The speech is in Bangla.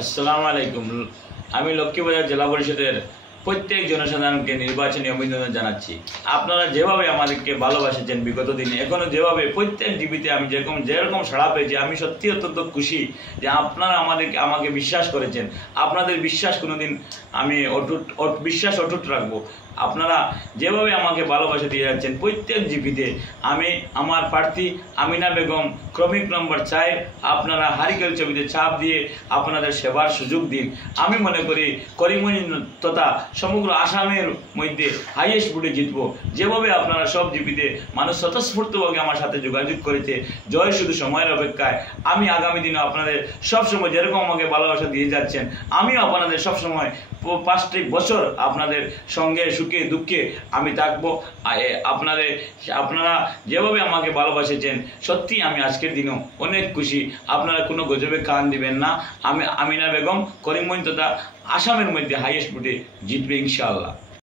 আসসালামু আলাইকুম। আমি লক্ষ্মীবাজার জেলা পরিষদের প্রত্যেক জনসাধারণকে নির্বাচনী অভিনন্দন জানাচ্ছি। আপনারা যেভাবে আমাদেরকে ভালোবাসেছেন বিগত দিনে, এখনো যেভাবে প্রত্যেক জীবিতে আমি যেরকম সাড়া পেয়েছি, আমি সত্যি অত্যন্ত খুশি যে আপনারা আমাকে বিশ্বাস করেছেন। আপনাদের বিশ্বাস কোনোদিন আমি অটুট রাখবো। আপনারা যেভাবে আমাকে ভালোবাসা দিয়ে যাচ্ছেন প্রত্যেক জিপিতে, আমি আমার প্রার্থী আমিনা বেগম ক্রমিক নম্বর 4 আপনারা হারিকেল ছবিতে ছাপ দিয়ে আপনাদের সেবার সুযোগ দিন। আমি মনে করি করিমগঞ্জ তথা সমগ্র আসামের মধ্যে হাইয়েস্ট ভোটে জিতবো। যেভাবে আপনারা সব জিপিতে মানুষ স্বতঃস্ফূর্তভাবে আমার সাথে যোগাযোগ করেছে, জয় শুধু সময়ের অপেক্ষায়। আমি আগামী দিনে আপনাদের সবসময় যেরকম আমাকে ভালোবাসা দিয়ে যাচ্ছেন, আমিও আপনাদের সবসময় 5টি বছর আপনাদের সঙ্গে সুখে দুঃখে আমি থাকবো। আপনারা যেভাবে আমাকে ভালোবাসেছেন, সত্যি আমি আজকের দিনও অনেক খুশি। আপনারা কোনো গজবে কান দিবেন না। আমি আমিনা বেগম করিমগঞ্জ তথা আসামের মধ্যে হাইয়েস্ট ভোটে জিতবে ইনশাআল্লাহ।